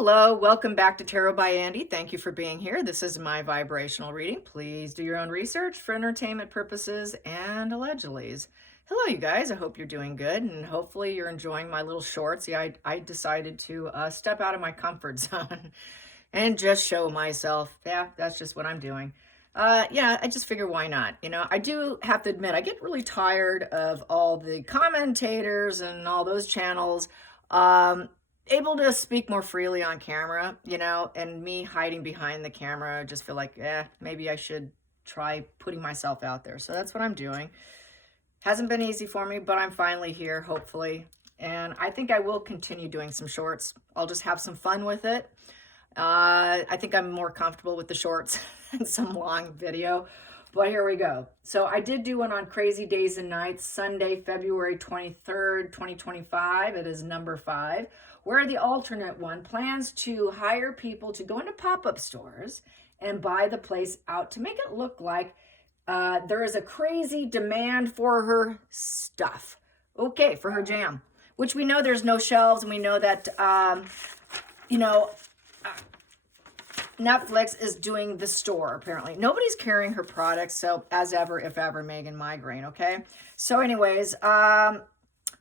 Hello, welcome back to Tarot by Andy. Thank you for being here. This is my vibrational reading. Please do your own research for entertainment purposes and allegedlys. Hello, you guys. I hope you're doing good and hopefully you're enjoying my little shorts. Yeah, I decided to step out of my comfort zone and just show myself. Yeah, that's just what I'm doing. Yeah, I just figure why not? I do have to admit, I get really tired of all the commentators and all those channels. Able to speak more freely on camera, and me hiding behind the camera, just feel like, maybe I should try putting myself out there. So that's what I'm doing. Hasn't been easy for me, but I'm finally here, hopefully. And I think I will continue doing some shorts. I'll just have some fun with it. I think I'm more comfortable with the shorts than some long video. But here we go. So I did do one on Crazy Days and Nights, Sunday, February 23rd, 2025. It is number 5, where the alternate one plans to hire people to go into pop-up stores and buy the place out to make it look like there is a crazy demand for her stuff. Okay, for her jam, which we know there's no shelves, and we know that, Netflix is doing the store, apparently. Nobody's carrying her products, so as ever, if ever, Megan Migraine, okay? So anyways,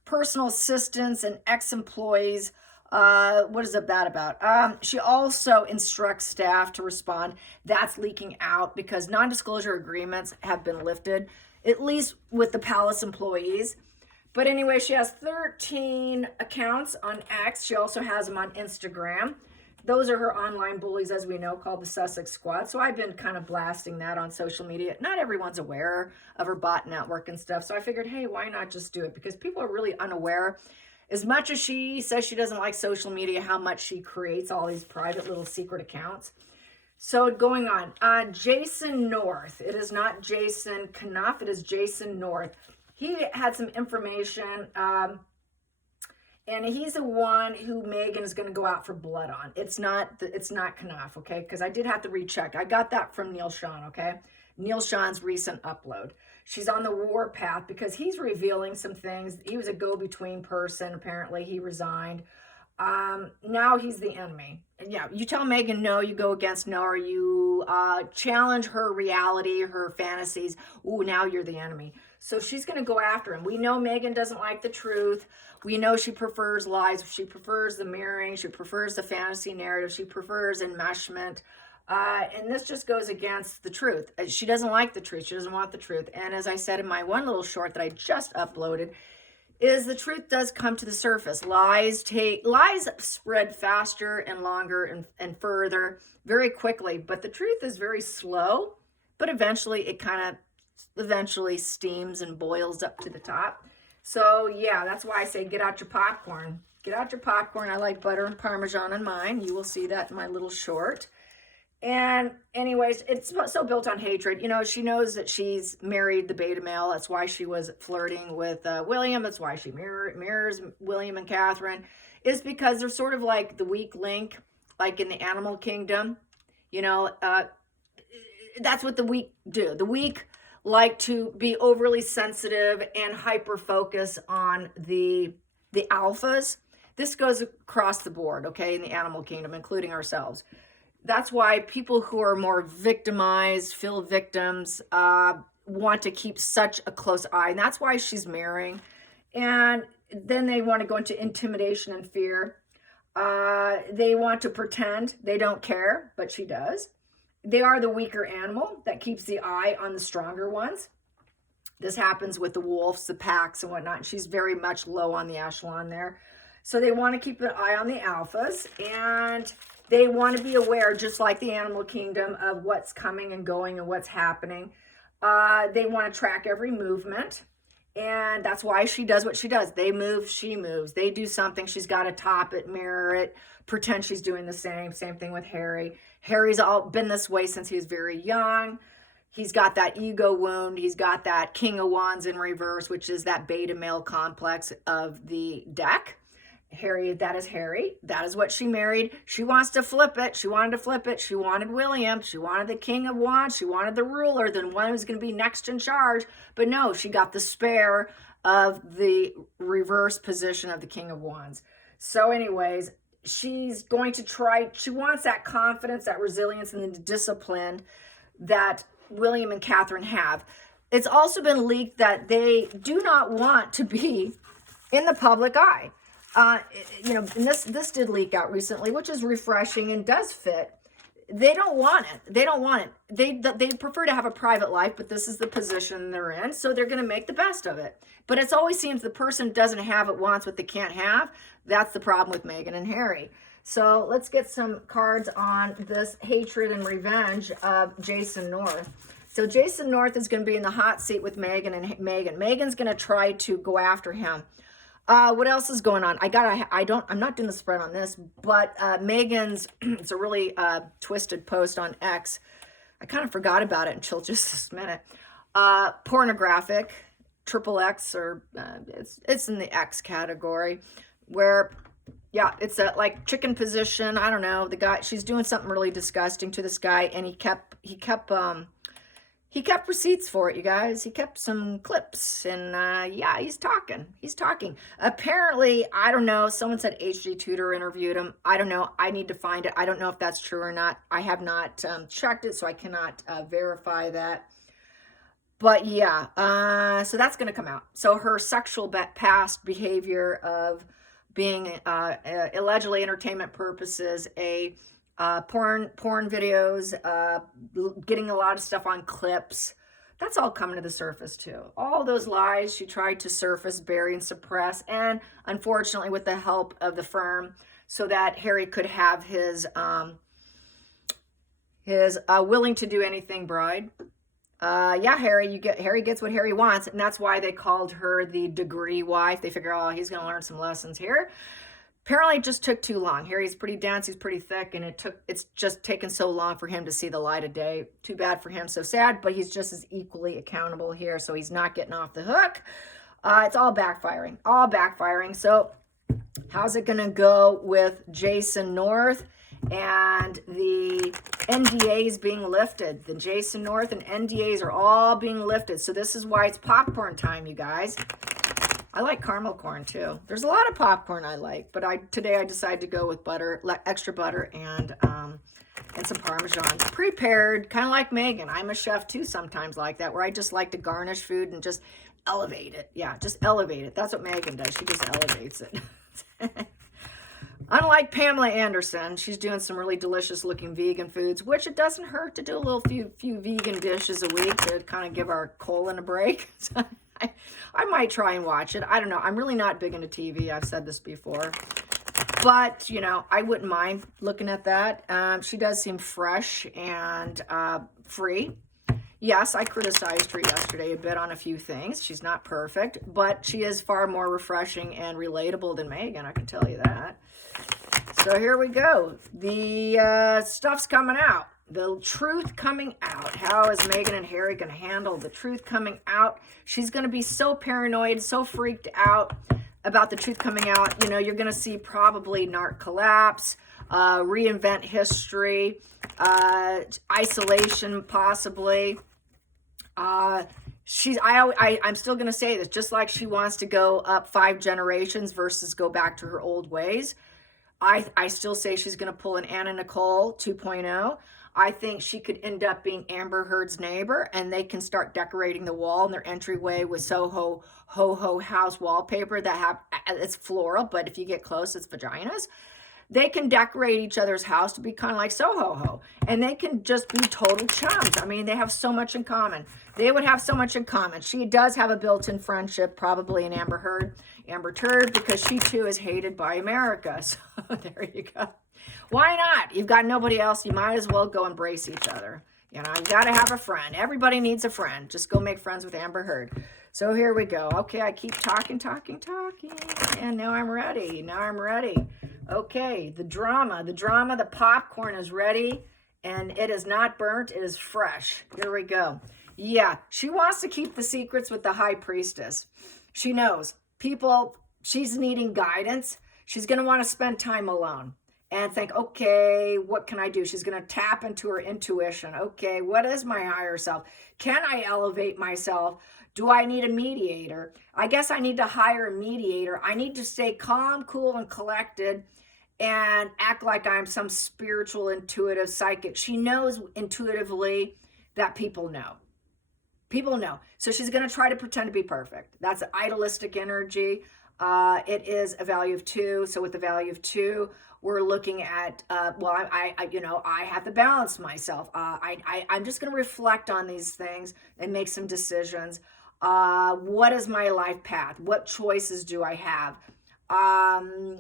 personal assistants and ex-employees, what is that about? She also instructs staff to respond. That's leaking out because non-disclosure agreements have been lifted, at least with the Palace employees. But anyway, she has 13 accounts on X. She also has them on Instagram. Those are her online bullies, as we know, called the Sussex Squad. So I've been kind of blasting that on social media. Not everyone's aware of her bot network and stuff. So I figured, hey, why not just do it? Because people are really unaware. As much as she says she doesn't like social media, how much she creates all these private little secret accounts. So going on, Jason North. It is not Jason Knuff. It is Jason North. He had some information, and he's the one who Megan is going to go out for blood on. It's not Knuff, okay? Because I did have to recheck. I got that from Neil Sean, okay? Neil Sean's recent upload. She's on the war path because he's revealing some things. He was a go-between person. Apparently, he resigned. Now he's the enemy. And yeah, you tell Megan no, you go against no, or you challenge her reality, her fantasies. Ooh, now you're the enemy. So she's going to go after him. We know Megan doesn't like the truth. We know she prefers lies. She prefers the mirroring. She prefers the fantasy narrative. She prefers enmeshment. And this just goes against the truth. She doesn't like the truth. She doesn't want the truth. And as I said in my one little short that I just uploaded, is the truth does come to the surface. Lies spread faster and longer and further very quickly. But the truth is very slow. But eventually it kind of steams and boils up to the top. So yeah, that's why I say get out your popcorn. Get out your popcorn. I like butter and Parmesan on mine. You will see that in my little short. And anyways, it's so built on hatred. She knows that she's married the beta male. That's why she was flirting with William. That's why she mirrors William and Catherine, is because they're sort of like the weak link, like in the animal kingdom. That's what the weak do. The weak like to be overly sensitive and hyper focus on the alphas. This goes across the board, okay, in the animal kingdom, including ourselves. That's why people who are more victimized, feel victims, want to keep such a close eye. And that's why she's marrying. And then they want to go into intimidation and fear. They want to pretend they don't care, but she does. They are the weaker animal that keeps the eye on the stronger ones. This happens with the wolves, the packs, and whatnot. She's very much low on the echelon there. So they want to keep an eye on the alphas, and they want to be aware, just like the animal kingdom, of what's coming and going and what's happening. They want to track every movement, and that's why she does what she does. They move, she moves. They do something, she's got to top it, mirror it, pretend she's doing the same. Same thing with Harry. Harry's all been this way since he was very young. He's got that ego wound. He's got that King of Wands in reverse, which is that beta male complex of the deck. Harry, that is Harry. That is what she married. She wants to flip it. She wanted to flip it. She wanted William. She wanted the King of Wands. She wanted the ruler, the one who's going to be next in charge. But no, she got the spare of the reverse position of the King of Wands. So anyways, she's going to try, she wants that confidence, that resilience, and the discipline that William and Catherine have. It's also been leaked that they do not want to be in the public eye. You know, and this did leak out recently, which is refreshing and does fit. They don't want it. They don't want it. They prefer to have a private life, but this is the position they're in, so they're going to make the best of it. But it always seems the person doesn't have it, wants what they can't have. That's the problem with Meghan and Harry. So let's get some cards on this hatred and revenge of Jason North. So Jason North is going to be in the hot seat with Meghan and Meghan. Meghan's going to try to go after him. What else is going on? I'm not doing the spread on this, but Meghan's, it's a really twisted post on X. I kind of forgot about it until just this minute. Pornographic, XXX, or it's in the X category, where, yeah, it's a like chicken position. I don't know. The guy, she's doing something really disgusting to this guy, and he kept receipts for it, you guys. He kept some clips, and yeah, he's talking. Apparently, I don't know, someone said HG Tudor interviewed him. I don't know. I need to find it. I don't know if that's true or not. I have not checked it, so I cannot verify that. But yeah, so that's going to come out. So her sexual past behavior of being allegedly entertainment purposes, porn videos, getting a lot of stuff on clips. That's all coming to the surface too. All those lies she tried to surface, bury, and suppress, and unfortunately with the help of the firm, so that Harry could have his willing to do anything bride. Yeah, Harry gets what Harry wants, and that's why they called her the degree wife. They figure, oh, he's going to learn some lessons here. Apparently it just took too long. Harry's pretty dense, he's pretty thick, and it's just taken so long for him to see the light of day. Too bad for him, so sad, but he's just as equally accountable here, so he's not getting off the hook. It's all backfiring. So how's it gonna go with Jason North and the NDAs being lifted? The Jason North and NDAs are all being lifted, so this is why it's popcorn time, you guys. I like caramel corn too. There's a lot of popcorn I like, but today I decided to go with butter, extra butter, and some Parmesan. Prepared, kind of like Meghan. I'm a chef too sometimes like that, where I just like to garnish food and just elevate it. Yeah, just elevate it. That's what Meghan does. She just elevates it. Unlike Pamela Anderson, she's doing some really delicious looking vegan foods, which it doesn't hurt to do a little few vegan dishes a week to kind of give our colon a break. I might try and watch it. I don't know. I'm really not big into TV. I've said this before. But, you know, I wouldn't mind looking at that. She does seem fresh and free. Yes, I criticized her yesterday a bit on a few things. She's not perfect, but she is far more refreshing and relatable than Meghan, I can tell you that. So here we go. The stuff's coming out. The truth coming out. How is Meghan and Harry going to handle the truth coming out? She's going to be so paranoid, so freaked out about the truth coming out. You know, you're going to see probably NARC collapse, reinvent history, isolation possibly. I'm still going to say this, just like she wants to go up 5 generations versus go back to her old ways. I still say she's going to pull an Anna Nicole 2.0. I think she could end up being Amber Heard's neighbor, and they can start decorating the wall in their entryway with Soho Ho House wallpaper it's floral, but if you get close, it's vaginas. They can decorate each other's house to be kind of like Soho Ho, and they can just be total chums. I mean, they have so much in common. They would have so much in common. She does have a built-in friendship, probably in Amber Turd, because she too is hated by America. So there you go. Why not? You've got nobody else. You might as well go embrace each other. You know, you got to have a friend. Everybody needs a friend. Just go make friends with Amber Heard. So here we go. Okay, I keep talking. And now I'm ready. Okay, the drama, the popcorn is ready. And it is not burnt. It is fresh. Here we go. Yeah, she wants to keep the secrets with the high priestess. She knows she's needing guidance. She's going to want to spend time alone and think, okay, what can I do? She's going to tap into her intuition. Okay, what is my higher self? Can I elevate myself? Do I need a mediator? I guess I need to hire a mediator. I need to stay calm, cool, and collected and act like I'm some spiritual, intuitive psychic. She knows intuitively that people know. People know. So she's going to try to pretend to be perfect. That's idealistic energy. It is a value of 2. So with the value of 2, we're looking at, I have to balance myself. I'm just going to reflect on these things and make some decisions. What is my life path? What choices do I have?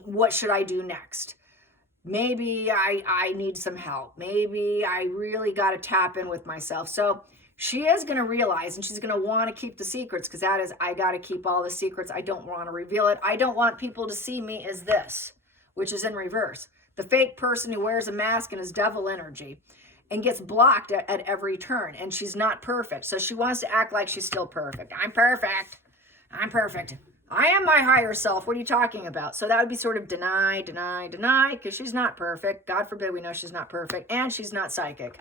What should I do next? Maybe I need some help. Maybe I really got to tap in with myself. So she is going to realize, and she's going to want to keep the secrets, because that is, I got to keep all the secrets. I don't want to reveal it. I don't want people to see me as this, which is in reverse. The fake person who wears a mask and is devil energy and gets blocked at every turn. And she's not perfect. So she wants to act like she's still perfect. I'm perfect. I'm perfect. I am my higher self. What are you talking about? So that would be sort of deny, because she's not perfect. God forbid we know she's not perfect. And she's not psychic.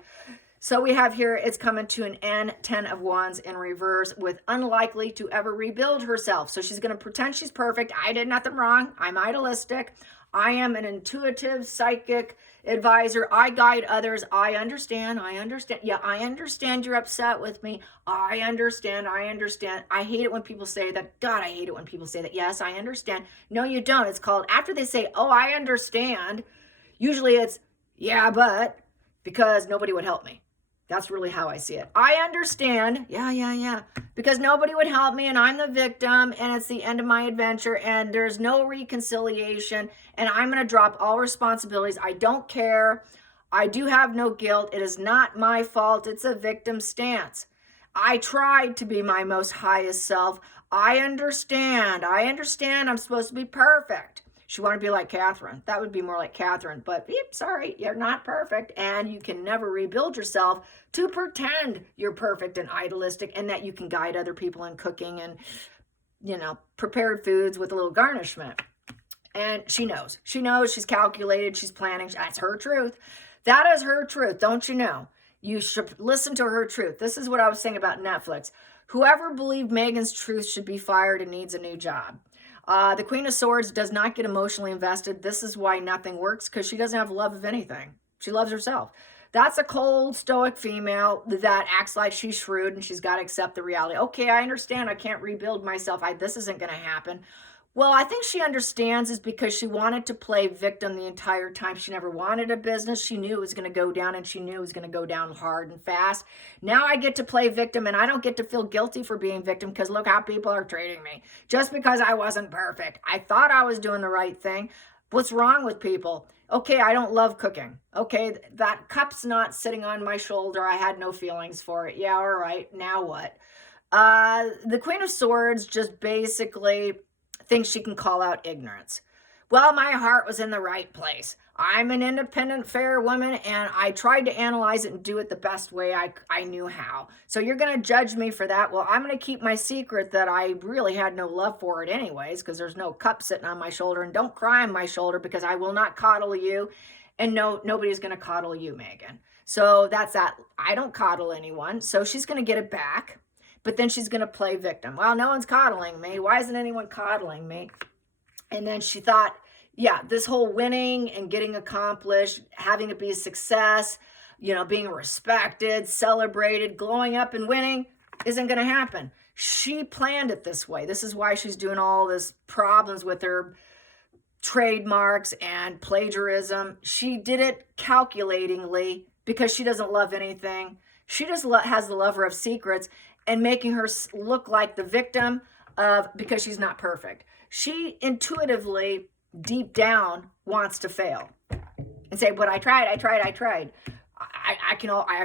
So we have here, it's coming to an end, 10 of Wands in reverse, with unlikely to ever rebuild herself. So she's going to pretend she's perfect. I did nothing wrong. I'm idealistic. I am an intuitive, psychic advisor. I guide others. I understand. Yeah, I understand you're upset with me. I understand. I hate it when people say that. God, I hate it when people say that. Yes, I understand. No, you don't. It's called, after they say, oh, I understand, usually it's, yeah, but, because nobody would help me. That's really how I see it. I understand. Yeah. Because nobody would help me, and I'm the victim, and it's the end of my adventure, and there's no reconciliation, and I'm going to drop all responsibilities. I don't care. I do have no guilt. It is not my fault. It's a victim stance. I tried to be my most highest self. I understand. I'm supposed to be perfect. She wanted to be like Catherine. That would be more like Catherine. But sorry, you're not perfect. And you can never rebuild yourself to pretend you're perfect and idealistic and that you can guide other people in cooking and, prepared foods with a little garnishment. And she knows. She's calculated. She's planning. That's her truth. That is her truth. Don't you know? You should listen to her truth. This is what I was saying about Netflix. Whoever believed Megan's truth should be fired and needs a new job. The Queen of Swords does not get emotionally invested. This is why nothing works, because she doesn't have love of anything. She loves herself. That's a cold, stoic female that acts like she's shrewd and she's got to accept the reality. Okay, I understand. I can't rebuild myself. This isn't going to happen. Well, I think she understands is because she wanted to play victim the entire time. She never wanted a business. She knew it was going to go down, and she knew it was going to go down hard and fast. Now I get to play victim, and I don't get to feel guilty for being victim, because look how people are treating me. Just because I wasn't perfect. I thought I was doing the right thing. What's wrong with people? Okay, I don't love cooking. Okay, that cup's not sitting on my shoulder. I had no feelings for it. Yeah, all right. Now what? The Queen of Swords just basically thinks she can call out ignorance. Well, my heart was in the right place. I'm an independent, fair woman, and I tried to analyze it and do it the best way I knew how. So you're going to judge me for that? Well, I'm going to keep my secret that I really had no love for it anyways, because there's no cup sitting on my shoulder, and don't cry on my shoulder, because I will not coddle you, and nobody's going to coddle you, Megan. So that's that. I don't coddle anyone, so she's going to get it back. But then she's going to play victim. Well, no one's coddling me. Why isn't anyone coddling me? And then she thought, yeah, this whole winning and getting accomplished, having it be a success, being respected, celebrated, glowing up and winning isn't going to happen. She planned it this way. This is why she's doing all this problems with her trademarks and plagiarism. She did it calculatingly because she doesn't love anything. She just has the lover of secrets, and making her look like the victim because she's not perfect. She intuitively, deep down, wants to fail and say, but I tried. I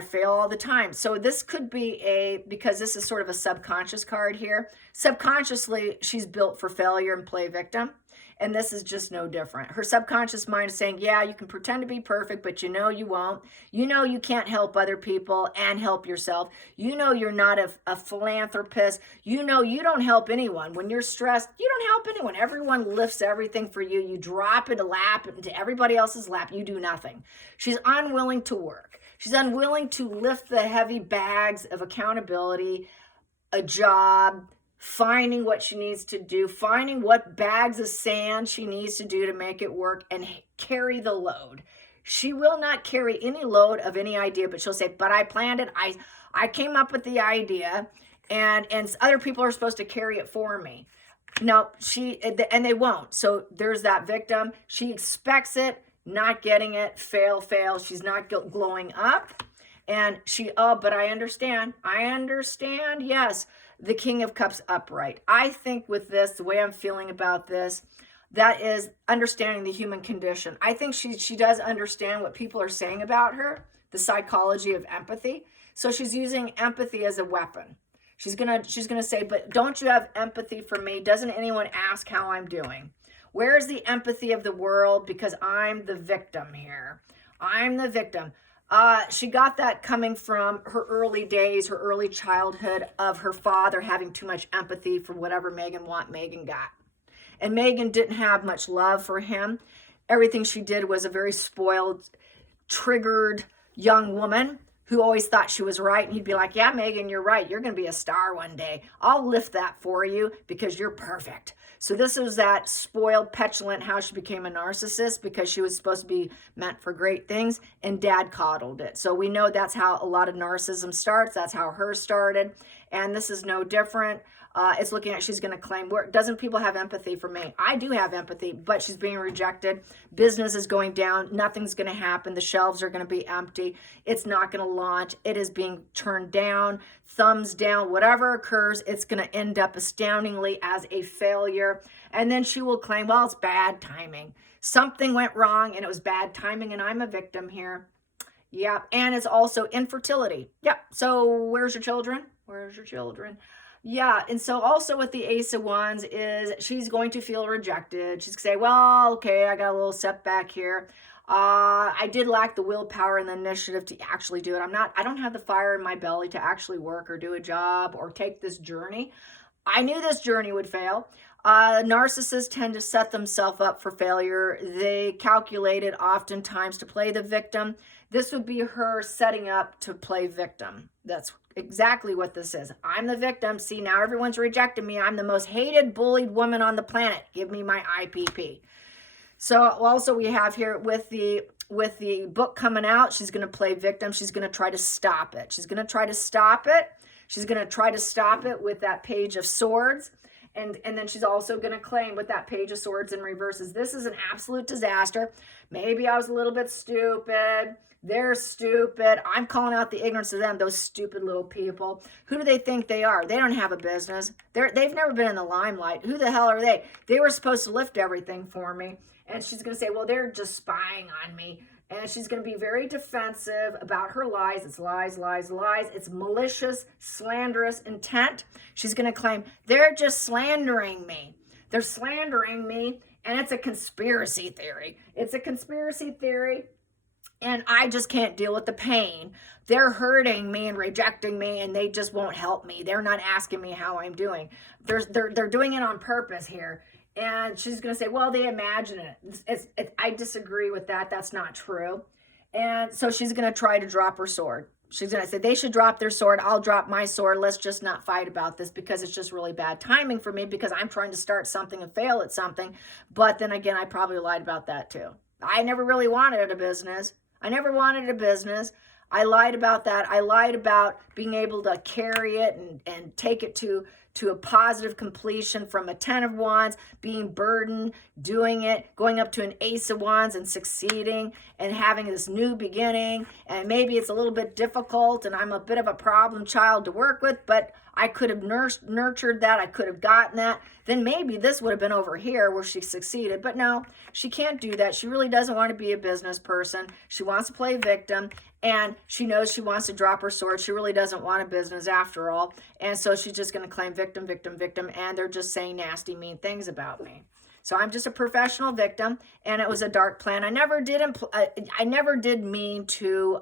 fail all the time. So this could be because this is sort of a subconscious card here. Subconsciously, she's built for failure and play victim. And this is just no different. Her subconscious mind is saying, yeah, you can pretend to be perfect, but you won't. You can't help other people and help yourself. You're not a philanthropist. You don't help anyone. When you're stressed, you don't help anyone. Everyone lifts everything for you. You drop into everybody else's lap. You do nothing. She's unwilling to work. She's unwilling to lift the heavy bags of accountability, a job, finding what she needs to do, finding what bags of sand she needs to do to make it work, and carry the load. She will not carry any load of any idea, but she'll say, but I planned it. I came up with the idea, and other people are supposed to carry it for me. No, and they won't. So there's that victim. She expects it, not getting it, fail. She's not glowing up. And but I understand. Yes, the King of Cups upright. I think with this, the way I'm feeling about this, that is understanding the human condition. I think she does understand what people are saying about her, the psychology of empathy. So she's using empathy as a weapon. She's gonna say, but don't you have empathy for me? Doesn't anyone ask how I'm doing? Where's the empathy of the world? Because I'm the victim here. I'm the victim. She got that coming from her early days, her early childhood, of her father having too much empathy for whatever Megan got. And Megan didn't have much love for him. Everything she did was a very spoiled, triggered young woman who always thought she was right. And he'd be like, yeah, Megan, you're right. You're going to be a star one day. I'll lift that for you because you're perfect. So this was that spoiled, petulant, how she became a narcissist, because she was supposed to be meant for great things, and dad coddled it. So we know that's how a lot of narcissism starts. That's how hers started. And this is no different. It's looking at, she's going to claim, doesn't people have empathy for me? I do have empathy, but she's being rejected. Business is going down. Nothing's going to happen. The shelves are going to be empty. It's not going to launch. It is being turned down, thumbs down. Whatever occurs, it's going to end up astoundingly as a failure. And then she will claim, well, it's bad timing. Something went wrong and it was bad timing, and I'm a victim here. Yeah, and it's also infertility. Yeah, so where's your children? Where's your children? Yeah, and so also with the Ace of Wands is she's going to feel rejected. She's going to say, well, okay, I got a little setback here. I did lack the willpower and the initiative to actually do it. I don't have the fire in my belly to actually work or do a job or take this journey. I knew this journey would fail. Narcissists tend to set themselves up for failure. They calculated oftentimes to play the victim. This would be her setting up to play victim. That's exactly what this is. I'm the victim. See, now everyone's rejecting me. I'm the most hated, bullied woman on the planet. Give me my IPP. So also we have here with the book coming out, she's going to play victim. She's going to try to stop it. She's going to try to stop it. She's going to try to stop it with that Page of Swords. And then she's also going to claim with that Page of Swords in reverses, this is an absolute disaster. Maybe I was a little bit stupid. They're stupid. I'm calling out the ignorance of them, those stupid little people. Who do they think they are? They don't have a business. They've never been in the limelight. Who the hell are they? They were supposed to lift everything for me. And she's going to say, well, they're just spying on me. And she's going to be very defensive about her lies. It's lies. It's malicious, slanderous intent. She's going to claim, they're just slandering me. They're slandering me, and it's a conspiracy theory. It's a conspiracy theory, and I just can't deal with the pain. They're hurting me and rejecting me, and they just won't help me. They're not asking me how I'm doing. They're doing it on purpose here. And she's going to say, well, they imagine it. I disagree with that. That's not true. And so she's going to try to drop her sword. She's going to say, they should drop their sword. I'll drop my sword. Let's just not fight about this because it's just really bad timing for me because I'm trying to start something and fail at something. But then again, I probably lied about that too. I never really wanted a business. I lied about that. I lied about being able to carry it and take it to a positive completion from a 10 of Wands, being burdened, doing it, going up to an Ace of Wands and succeeding and having this new beginning. And maybe it's a little bit difficult and I'm a bit of a problem child to work with, but I could have nurtured that. I could have gotten that. Then maybe this would have been over here where she succeeded. But no, she can't do that. She really doesn't want to be a business person. She wants to play victim. And she knows she wants to drop her sword. She really doesn't want a business after all. And so she's just going to claim victim. And they're just saying nasty, mean things about me. So I'm just a professional victim. And it was a dark plan. I never did mean to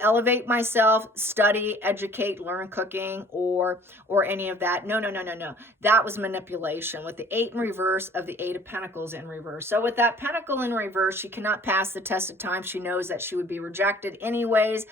elevate myself, study, educate, learn cooking, or any of that. No. That was manipulation with the 8 in reverse of the 8 of Pentacles in reverse. So with that Pentacle in reverse, she cannot pass the test of time. She knows that she would be rejected anyways.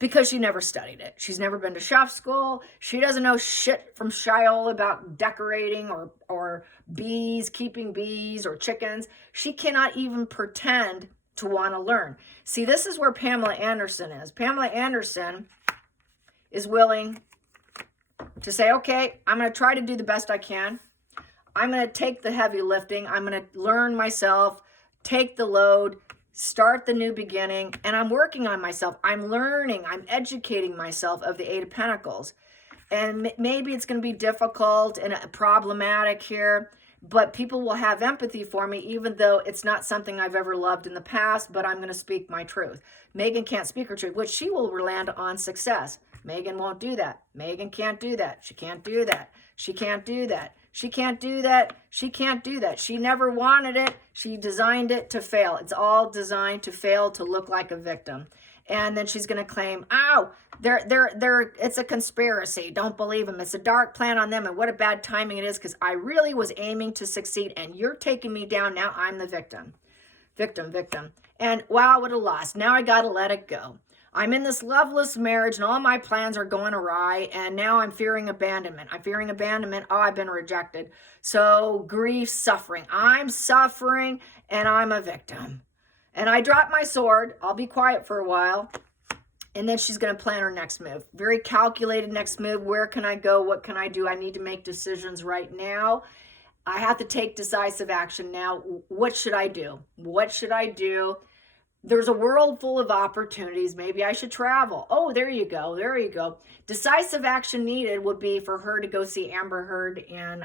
because she never studied it. She's never been to chef school. She doesn't know shit from Sheol about decorating or bees, keeping bees or chickens. She cannot even pretend to want to learn. See, this is where Pamela Anderson is. Pamela Anderson is willing to say, okay, I'm going to try to do the best I can. I'm going to take the heavy lifting. I'm going to learn myself, take the load, start the new beginning, and I'm working on myself. I'm learning. I'm educating myself of the Eight of Pentacles. And maybe it's going to be difficult and problematic here, but people will have empathy for me, even though it's not something I've ever loved in the past, but I'm going to speak my truth. Megan can't speak her truth, which she will land on success. Megan won't do that. Megan can't do that. She can't do that. She can't do that. She can't do that. She can't do that. She never wanted it. She designed it to fail. It's all designed to fail, to look like a victim. And then she's going to claim, oh, it's a conspiracy. Don't believe them. It's a dark plan on them. And what a bad timing it is, because I really was aiming to succeed and you're taking me down. Now I'm the victim. Victim. And wow, what a loss. Now I got to let it go. I'm in this loveless marriage and all my plans are going awry, and now I'm fearing abandonment. Oh, I've been rejected. So grief, suffering. I'm suffering and I'm a victim. And I drop my sword. I'll be quiet for a while. And then she's going to plan her next move. Very calculated next move. Where can I go? What can I do? I need to make decisions right now. I have to take decisive action now. What should I do? What should I do? There's a world full of opportunities. Maybe I should travel. Oh, there you go. There you go. Decisive action needed would be for her to go see Amber Heard and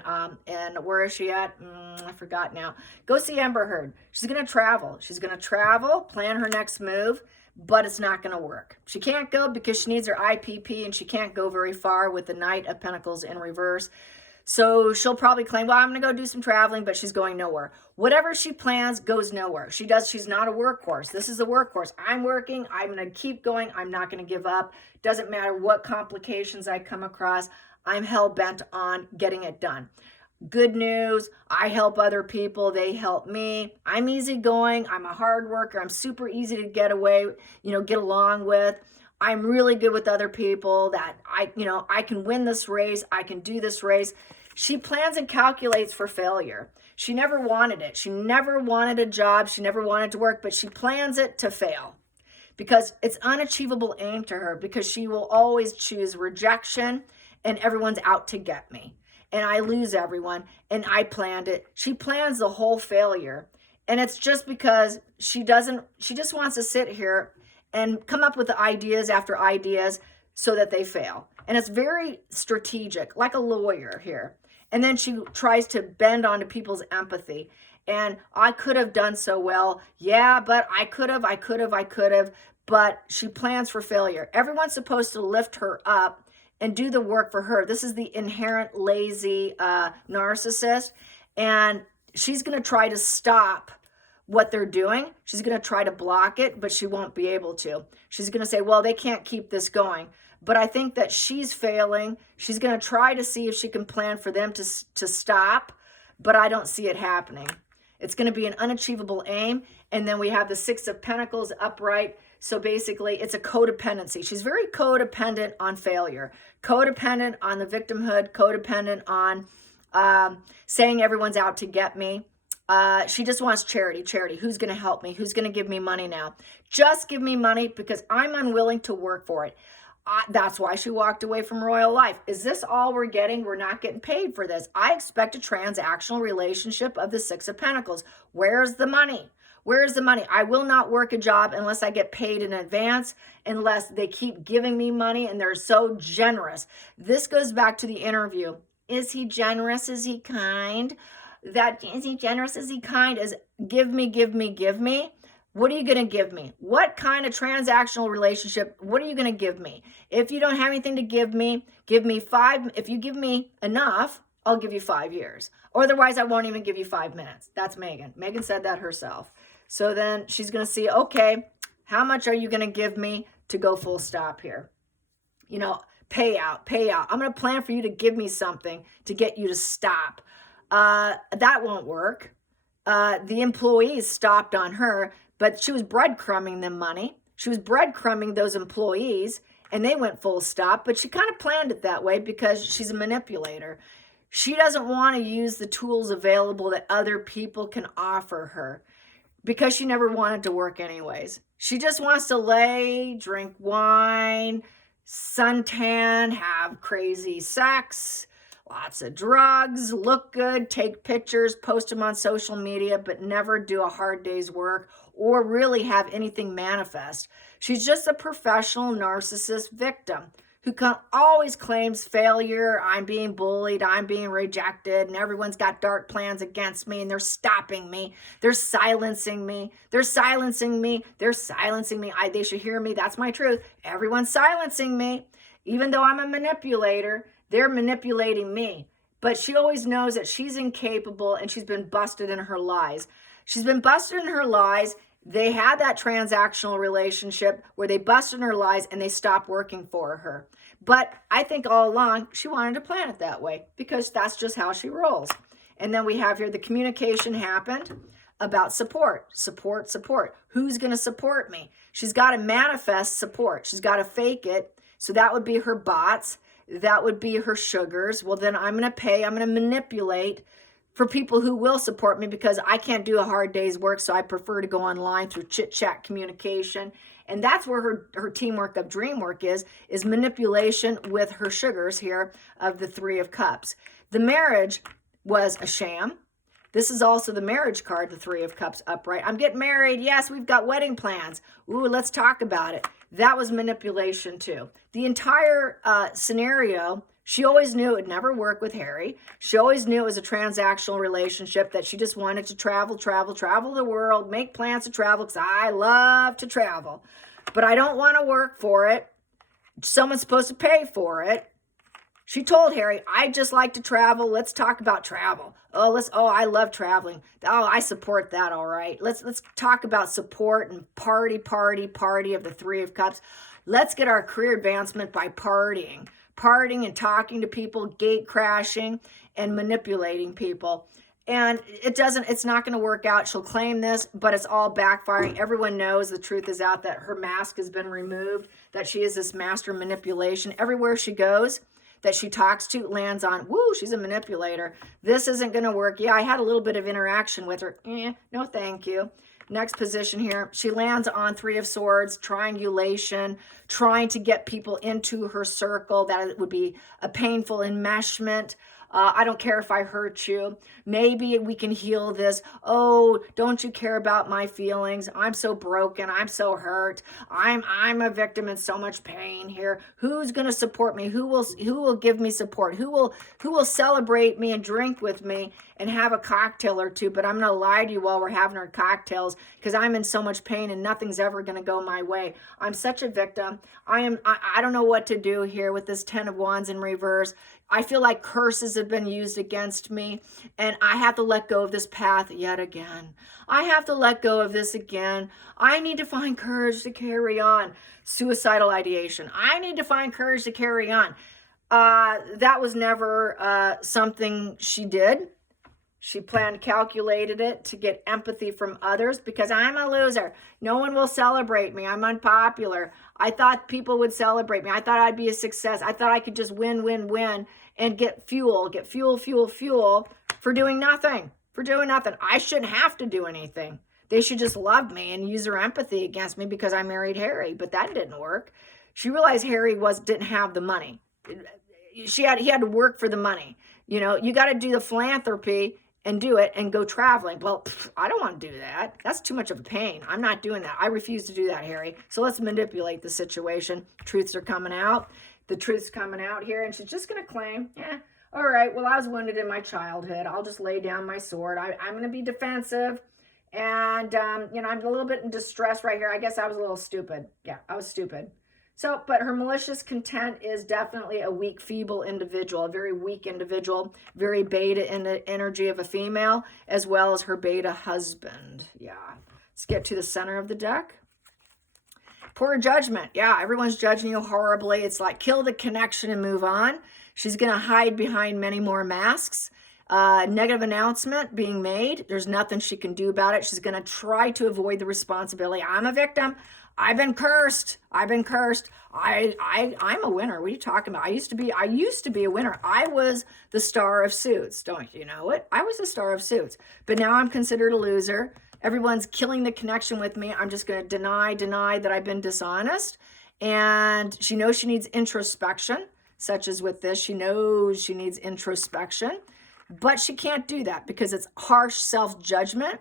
where is she at? I forgot now. Go see Amber Heard. She's going to travel. She's going to travel, plan her next move, but it's not going to work. She can't go because she needs her IPP and she can't go very far with the Knight of Pentacles in reverse. So she'll probably claim, well, I'm going to go do some traveling, but she's going nowhere. Whatever she plans goes nowhere. She's not a workhorse. This is a workhorse. I'm working. I'm going to keep going. I'm not going to give up. Doesn't matter what complications I come across. I'm hell-bent on getting it done. Good news. I help other people. They help me. I'm easygoing. I'm a hard worker. I'm super easy to get along with. I'm really good with other people that I can win this race. I can do this race. She plans and calculates for failure. She never wanted it. She never wanted a job. She never wanted to work, but she plans it to fail because it's unachievable aim to her, because she will always choose rejection and everyone's out to get me. And I lose everyone and I planned it. She plans the whole failure. And it's just because she just wants to sit here and come up with the ideas after ideas so that they fail. And it's very strategic, like a lawyer here. And then she tries to bend onto people's empathy. And I could have done so well. Yeah, but I could have. But she plans for failure. Everyone's supposed to lift her up and do the work for her. This is the inherent lazy narcissist. And she's going to try to stop what they're doing. She's going to try to block it, but she won't be able to. She's going to say, well, they can't keep this going. But I think that she's failing. She's going to try to see if she can plan for them to stop, but I don't see it happening. It's going to be an unachievable aim. And then we have the Six of Pentacles upright. So basically, it's a codependency. She's very codependent on failure, codependent on the victimhood, codependent on saying everyone's out to get me. She just wants charity. Who's going to help me? Who's going to give me money now? Just give me money because I'm unwilling to work for it. That's why she walked away from royal life. Is this all we're getting? We're not getting paid for this. I expect a transactional relationship of the Six of Pentacles. Where's the money? Where's the money? I will not work a job unless I get paid in advance, unless they keep giving me money and they're so generous. This goes back to the interview. Is he generous? Is he kind? Is he generous? Is he kind? Is give me? What are you going to give me? What kind of transactional relationship? What are you going to give me? If you don't have anything to give me 5. If you give me enough, I'll give you 5 years. Or otherwise, I won't even give you 5 minutes. That's Megan. Megan said that herself. So then she's going to see, okay, how much are you going to give me to go full stop here? Pay out. I'm going to plan for you to give me something to get you to stop. That won't work. The employees stopped on her, but she was breadcrumbing them money. She was breadcrumbing those employees, and they went full stop, but she kind of planned it that way because she's a manipulator. She doesn't want to use the tools available that other people can offer her because she never wanted to work anyways. She just wants to lay, drink wine, suntan, have crazy sex, lots of drugs, look good, take pictures, post them on social media, but never do a hard day's work or really have anything manifest. She's just a professional narcissist victim who always claims failure. I'm being bullied, I'm being rejected, and everyone's got dark plans against me, and they're stopping me. They're silencing me. They're silencing me. They're silencing me. They should hear me. That's my truth. Everyone's silencing me. Even though I'm a manipulator, they're manipulating me. But she always knows that she's incapable, and she's been busted in her lies. She's been busted in her lies. They had that transactional relationship where they busted her lies and they stopped working for her. But I think all along she wanted to plan it that way because that's just how she rolls. And then we have here the communication happened about support. Who's going to support me? She's got to manifest support. She's got to fake it. So that would be her bots. That would be her sugars. Well, then I'm going to pay. I'm going to manipulate for people who will support me because I can't do a hard day's work, so I prefer to go online through chit-chat communication. And that's where her teamwork of dream work is manipulation with her sugars here of the Three of Cups. The marriage was a sham. This is also the marriage card, the Three of Cups upright. I'm getting married. Yes, we've got wedding plans. Ooh, let's talk about it. That was manipulation too. The entire scenario, she always knew it would never work with Harry. She always knew it was a transactional relationship, that she just wanted to travel the world, make plans to travel because I love to travel. But I don't want to work for it. Someone's supposed to pay for it. She told Harry, I just like to travel. Let's talk about travel. Oh, I love traveling. Oh, I support that, all right. Let's talk about support and party of the Three of Cups. Let's get our career advancement by partying and talking to people, gate crashing and manipulating people. And it's not going to work out. She'll claim this, but it's all backfiring. Everyone knows the truth is out, that her mask has been removed, that she is this master manipulation. Everywhere she goes, that she talks to, lands on, woo, she's a manipulator. This isn't going to work. Yeah, I had a little bit of interaction with her. No, thank you. Next position here, she lands on Three of Swords, triangulation, trying to get people into her circle. That would be a painful enmeshment. I don't care if I hurt you. Maybe we can heal this. Oh, don't you care about my feelings? I'm so broken. I'm so hurt. I'm a victim in so much pain here. Who's going to support me? Who will give me support? Who will celebrate me and drink with me and have a cocktail or two? But I'm going to lie to you while we're having our cocktails because I'm in so much pain and nothing's ever going to go my way. I'm such a victim. I don't know what to do here with this 10 of Wands in reverse. I feel like curses have been used against me, and I have to let go of this path yet again. I have to let go of this again. I need to find courage to carry on. Suicidal ideation. I need to find courage to carry on. That was never something she did. She planned, calculated it to get empathy from others because I'm a loser. No one will celebrate me. I'm unpopular. I thought people would celebrate me. I thought I'd be a success. I thought I could just win, and get fuel for doing nothing. I shouldn't have to do anything. They should just love me and use their empathy against me because I married Harry. But that didn't work. She realized Harry didn't have the money. He had to work for the money. You know, you got to do the philanthropy and do it and go traveling. Well, I don't want to do that. That's too much of a pain. I'm not doing that. I refuse to do that, Harry. So let's manipulate the situation. Truths are coming out. The truth's coming out here, and she's just going to claim, all right, well, I was wounded in my childhood. I'll just lay down my sword. I'm going to be defensive, and, I'm a little bit in distress right here. I guess I was a little stupid. Yeah, I was stupid. So, but her malicious content is definitely a weak, feeble individual, a very weak individual, very beta in the energy of a female, as well as her beta husband. Yeah. Let's get to the center of the deck. Poor judgment. Yeah, everyone's judging you horribly. It's like kill the connection and move on. She's going to hide behind many more masks. Negative announcement being made. There's nothing she can do about it. She's going to try to avoid the responsibility. I'm a victim. I've been cursed. I've been cursed. I'm a winner. What are you talking about? I used to be a winner. I was the star of Suits. Don't you know it? I was the star of Suits. But now I'm considered a loser. Everyone's killing the connection with me. I'm just going to deny that I've been dishonest. And she knows she needs introspection, such as with this. She knows she needs introspection. But she can't do that because it's harsh self-judgment.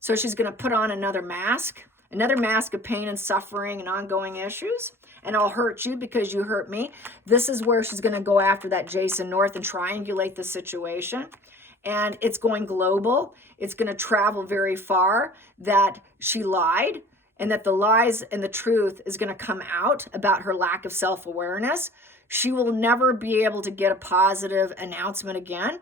So she's going to put on another mask of pain and suffering and ongoing issues. And I'll hurt you because you hurt me. This is where she's going to go after that Jason North and triangulate the situation. And it's going global. It's going to travel very far that she lied and that the lies and the truth is going to come out about her lack of self-awareness. She will never be able to get a positive announcement again.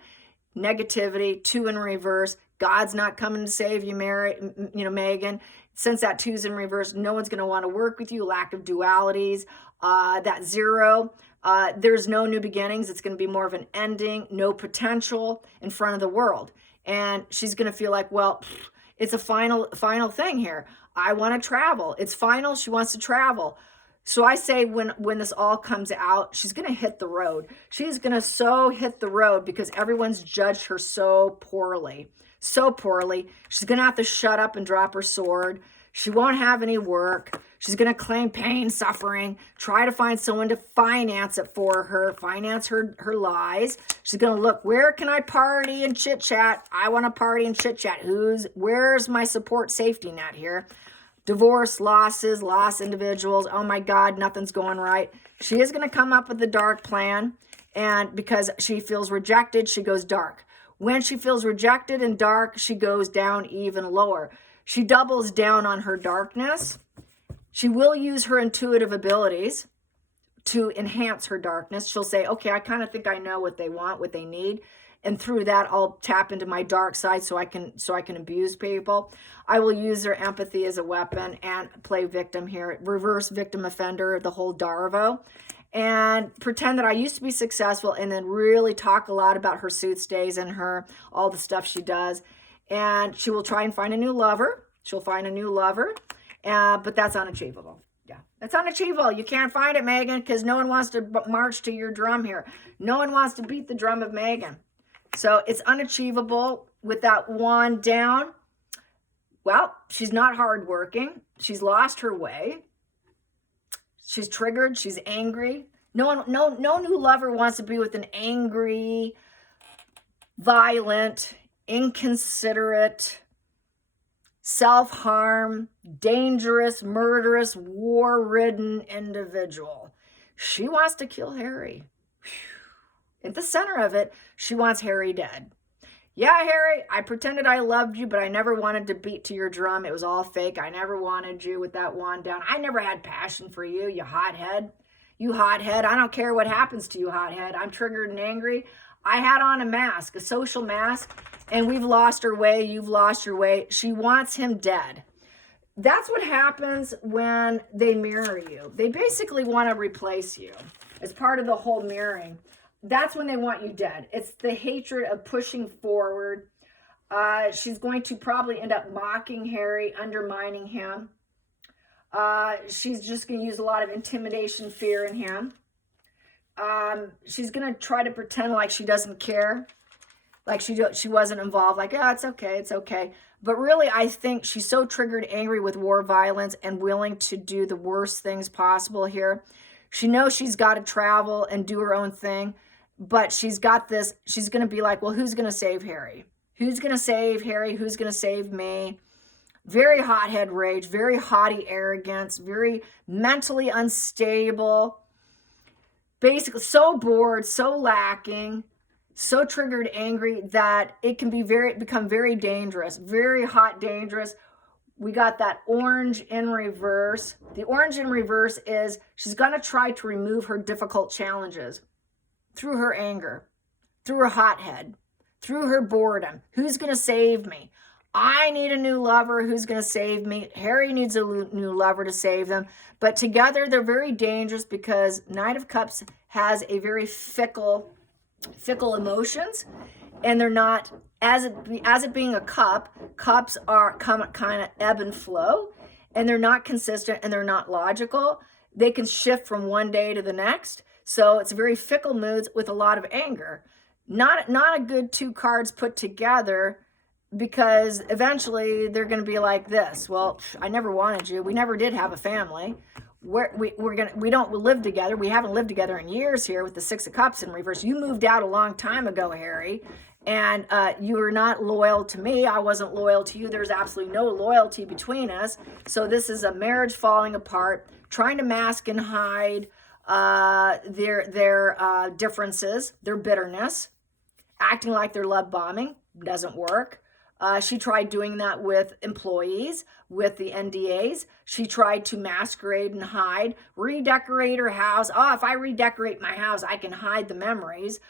Negativity, 2 in reverse. God's not coming to save you, Megan. Since that 2's in reverse, no one's going to want to work with you. Lack of dualities. That 0, there's no new beginnings. It's going to be more of an ending. No potential in front of the world. And she's going to feel like, well, it's a final thing here. I want to travel. It's final. She wants to travel. So I say when this all comes out, she's going to hit the road. She's going to so hit the road because everyone's judged her so poorly. So poorly. She's going to have to shut up and drop her sword. She won't have any work. She's going to claim pain, suffering, try to find someone to finance it for her, finance her lies. She's going to look, where can I party and chit chat? I want to party and chit chat. Where's my support safety net here? Divorce, losses, lost individuals. Oh my God, nothing's going right. She is going to come up with the dark plan. And because she feels rejected, she goes dark. When she feels rejected and dark, she goes down even lower. She doubles down on her darkness. She will use her intuitive abilities to enhance her darkness. She'll say, okay, I kind of think I know what they want, what they need. And through that, I'll tap into my dark side so I can abuse people. I will use their empathy as a weapon and play victim here. Reverse victim offender, the whole Darvo. And pretend that I used to be successful and then really talk a lot about her Suits days and all the stuff she does. And she will try and find a new lover. She'll find a new lover. But that's unachievable. Yeah, that's unachievable. You can't find it, Megan, because no one wants to march to your drum here. No one wants to beat the drum of Megan. So it's unachievable with that wand down. Well, she's not hardworking. She's lost her way. She's triggered. She's angry. No new lover wants to be with an angry, violent, inconsiderate, self-harm, dangerous, murderous, war-ridden individual. She wants to kill Harry. At the center of it, she wants Harry dead. Yeah, Harry, I pretended I loved you, but I never wanted to beat to your drum. It was all fake. I never wanted you with that wand down. I never had passion for you, you hothead. You hothead. I don't care what happens to you, hothead. I'm triggered and angry. I had on a mask, a social mask, and we've lost her way. You've lost your way. She wants him dead. That's what happens when they mirror you. They basically want to replace you as part of the whole mirroring. That's when they want you dead. It's the hatred of pushing forward. She's going to probably end up mocking Harry, undermining him. She's just going to use a lot of intimidation, fear in him. She's going to try to pretend like she doesn't care, like she wasn't involved, like, oh, it's okay, it's okay. But really, I think she's so triggered, angry with war violence and willing to do the worst things possible here. She knows she's got to travel and do her own thing. But she's got this, she's going to be like, well, who's going to save Harry? Who's going to save Harry? Who's going to save me? Very hothead rage, very haughty arrogance, very mentally unstable, basically so bored, so lacking, so triggered, angry that it can become very dangerous, very hot, dangerous. We got that orange in reverse. The orange in reverse is she's going to try to remove her difficult challenges through her anger, through her hothead, through her boredom. Who's going to save me? I need a new lover. Who's going to save me? Harry needs a new lover to save them. But together, they're very dangerous because Knight of Cups has a very fickle emotions. and they're not, as it being a cup, cups are kind of ebb and flow, and they're not consistent and they're not logical. They can shift from one day to the next. So it's very fickle moods with a lot of anger. Not a good two cards put together, because eventually they're going to be like this. Well, I never wanted you. We never did have a family. We don't live together. We haven't lived together in years here with the Six of Cups in reverse. You moved out a long time ago, Harry, and you were not loyal to me. I wasn't loyal to you. There's absolutely no loyalty between us. So this is a marriage falling apart, trying to mask and hide their differences, their bitterness, acting like they're love bombing. Doesn't work. She tried doing that with employees, with the NDAs. She tried to masquerade and hide, redecorate her house. Oh, if I redecorate my house, I can hide the memories.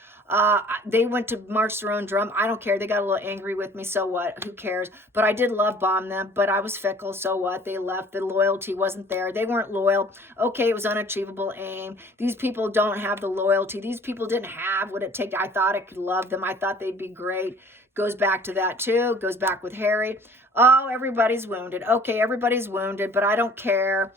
They went to march their own drum. I don't care. They got a little angry with me. So what? Who cares? But I did love bomb them, but I was fickle. So what? They left. The loyalty wasn't there. They weren't loyal. Okay, it was unachievable aim. These people don't have the loyalty. These people didn't have what it took. I thought I could love them. I thought they'd be great. Goes back to that too. Goes back with Harry. Oh, everybody's wounded. Okay, everybody's wounded, but I don't care.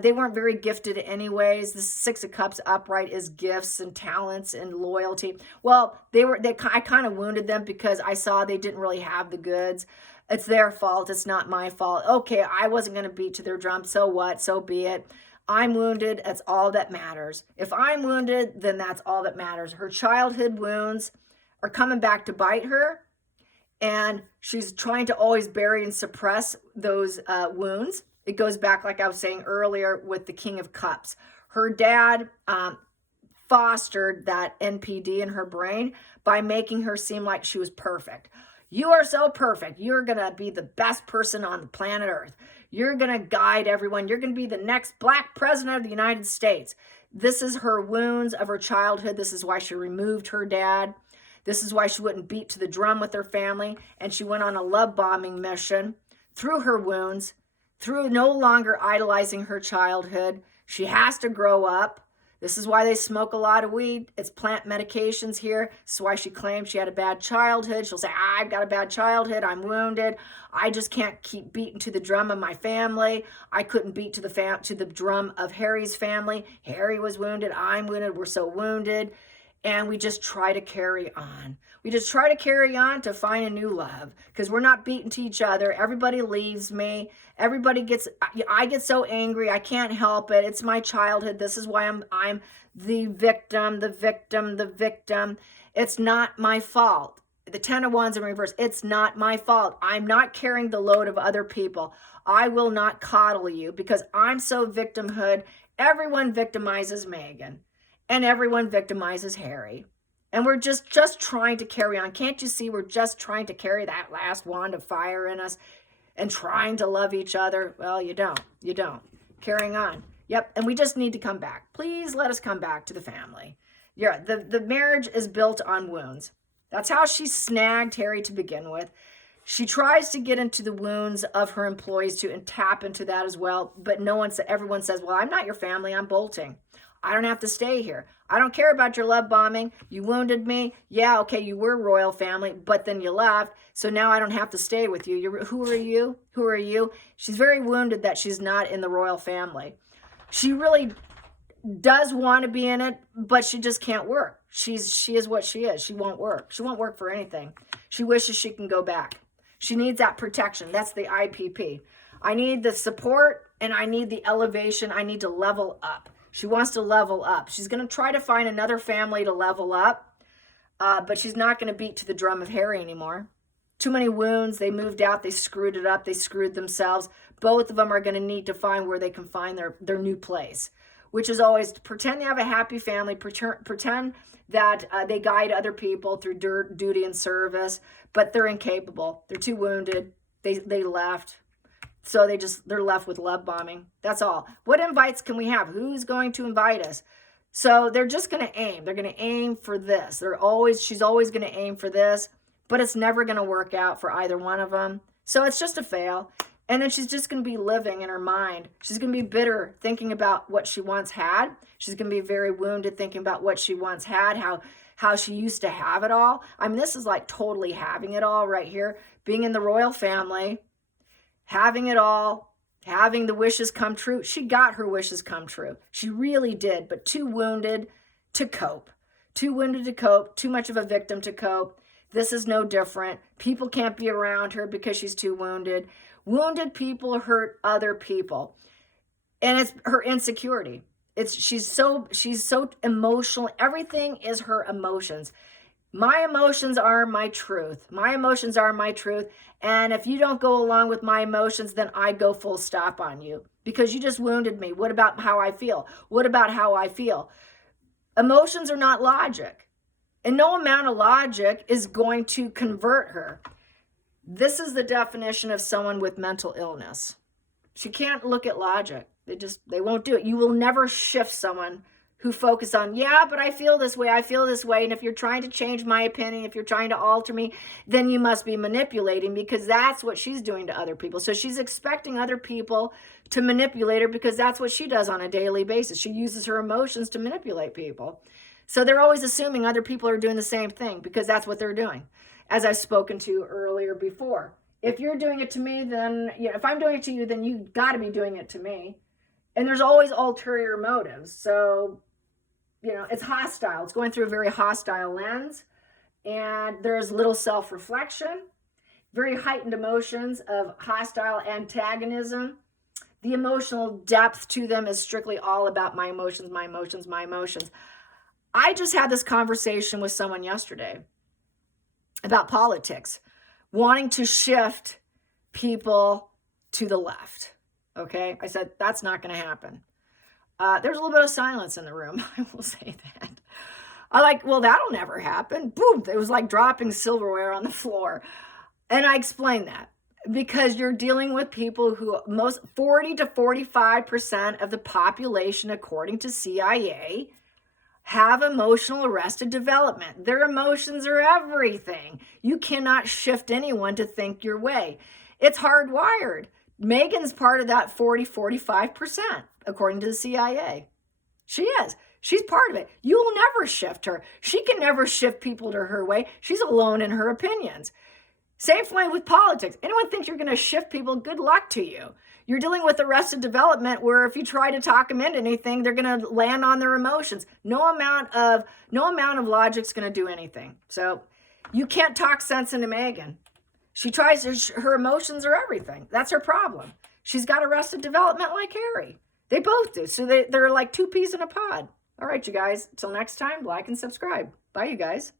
They weren't very gifted anyways. The Six of Cups upright is gifts and talents and loyalty. Well, I kind of wounded them because I saw they didn't really have the goods. It's their fault. It's not my fault. Okay, I wasn't going to beat to their drum. So what? So be it. I'm wounded. That's all that matters. If I'm wounded, then that's all that matters. Her childhood wounds are coming back to bite her, and she's trying to always bury and suppress those wounds. It goes back, like I was saying earlier, with the King of Cups. Her dad fostered that NPD in her brain by making her seem like she was perfect. You are so perfect. You're going to be the best person on the planet Earth. You're going to guide everyone. You're going to be the next black president of the United States. This is her wounds of her childhood. This is why she removed her dad. This is why she wouldn't beat to the drum with her family, and she went on a love bombing mission through her wounds, through no longer idolizing her childhood. She has to grow up. This is why they smoke a lot of weed. It's plant medications here. This is why she claims she had a bad childhood. She'll say, I've got a bad childhood. I'm wounded. I just can't keep beating to the drum of my family. I couldn't beat to the drum of Harry's family. Harry was wounded. I'm wounded. We're so wounded. And we just try to carry on. We just try to carry on to find a new love, because we're not beaten to each other. Everybody leaves me. I get so angry. I can't help it. It's my childhood. This is why I'm the victim, the victim, the victim. It's not my fault. The Ten of Wands in reverse. It's not my fault. I'm not carrying the load of other people. I will not coddle you because I'm so victimhood. Everyone victimizes Megan. And everyone victimizes Harry. And we're just trying to carry on. Can't you see we're just trying to carry that last wand of fire in us and trying to love each other? Well, you don't. You don't. Carrying on. Yep. And we just need to come back. Please let us come back to the family. Yeah, the marriage is built on wounds. That's how she snagged Harry to begin with. She tries to get into the wounds of her employees too and tap into that as well. But everyone says, well, I'm not your family. I'm bolting. I don't have to stay here. I don't care about your love bombing. You wounded me. Yeah, okay, you were royal family, but then you left. So now I don't have to stay with you. Who are you? Who are you? She's very wounded that she's not in the royal family. She really does want to be in it, but she just can't work. She is what she is. She won't work. She won't work for anything. She wishes she can go back. She needs that protection. That's the IPP. I need the support and I need the elevation. I need to level up. She wants to level up. She's going to try to find another family to level up, but she's not going to beat to the drum of Harry anymore. Too many wounds. They moved out. They screwed it up. They screwed themselves. Both of them are going to need to find where they can find their new place, which is always to pretend they have a happy family, pretend that they guide other people through duty and service, but they're incapable. They're too wounded. They left. So they're left with love bombing. That's all. What invites can we have? Who's going to invite us? So they're just going to aim. They're going to aim for this. She's always going to aim for this, but it's never going to work out for either one of them. So it's just a fail. And then she's just going to be living in her mind. She's going to be bitter thinking about what she once had. She's going to be very wounded thinking about what she once had, how she used to have it all. I mean, this is like totally having it all right here. Being in the royal family, having it all, having the wishes come true. She got her wishes come true. She really did, but too wounded to cope. Too wounded to cope, too much of a victim to cope. This is no different. People can't be around her because she's too wounded. Wounded people hurt other people. And it's her insecurity. She's so emotional. Everything is her emotions. My emotions are my truth. My emotions are my truth. And if you don't go along with my emotions, then I go full stop on you because you just wounded me. What about how I feel? What about how I feel? Emotions are not logic. And no amount of logic is going to convert her. This is the definition of someone with mental illness. She can't look at logic. They won't do it. You will never shift someone who focus on, yeah, but I feel this way. And if you're trying to change my opinion, if you're trying to alter me, then you must be manipulating, because that's what she's doing to other people. So she's expecting other people to manipulate her because that's what she does on a daily basis. She uses her emotions to manipulate people. So they're always assuming other people are doing the same thing because that's what they're doing. As I've spoken to earlier before. If you're doing it to me, then, if I'm doing it to you, then you got to be doing it to me. And there's always ulterior motives. So, it's hostile. It's going through a very hostile lens. And there's little self-reflection, very heightened emotions of hostile antagonism. The emotional depth to them is strictly all about my emotions, my emotions, my emotions. I just had this conversation with someone yesterday about politics, wanting to shift people to the left. Okay. I said, that's not going to happen. There's a little bit of silence in the room. I will say that. Well, that'll never happen. Boom. It was like dropping silverware on the floor. And I explained that because you're dealing with people who 40 to 45% of the population, according to CIA, have emotional arrested development. Their emotions are everything. You cannot shift anyone to think your way. It's hardwired. Megan's part of that 45%, according to the CIA. She is. She's part of it. You will never shift her. She can never shift people to her way. She's alone in her opinions. Same way with politics. Anyone thinks you're going to shift people, good luck to you. You're dealing with arrested development where if you try to talk them into anything, they're going to land on their emotions. No amount of logic is going to do anything. So you can't talk sense into Megan. She tries, her emotions are everything. That's her problem. She's got arrested development like Harry. They both do. So they're like two peas in a pod. All right, you guys. Until next time, like and subscribe. Bye, you guys.